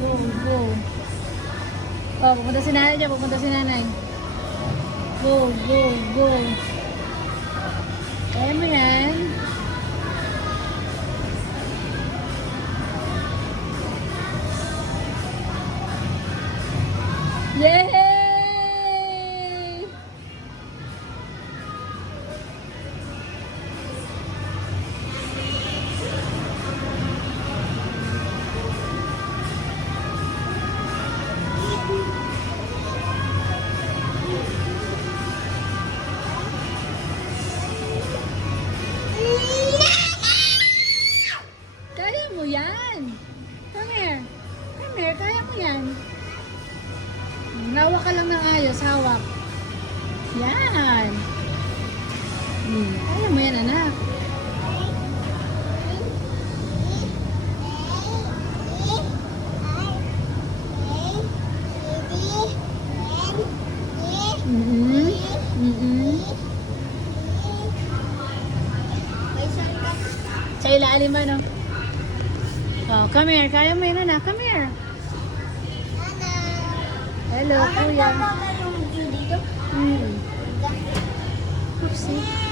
Go, go. Oh, pupunta si nanay dyan, pupunta si nanay. Go, go, go. Kaya mo yan. Yay! Kaya mo yan. Come here. Come here, kaya mo yan. Hawak ka lang ng ayos, hawak. Yan. Kaya mo yan, anak. Sa ilalim ba, no? Oh, come here. Kaya mo yan, anak. Come here. Hello, kuya. Dito? Oopsie.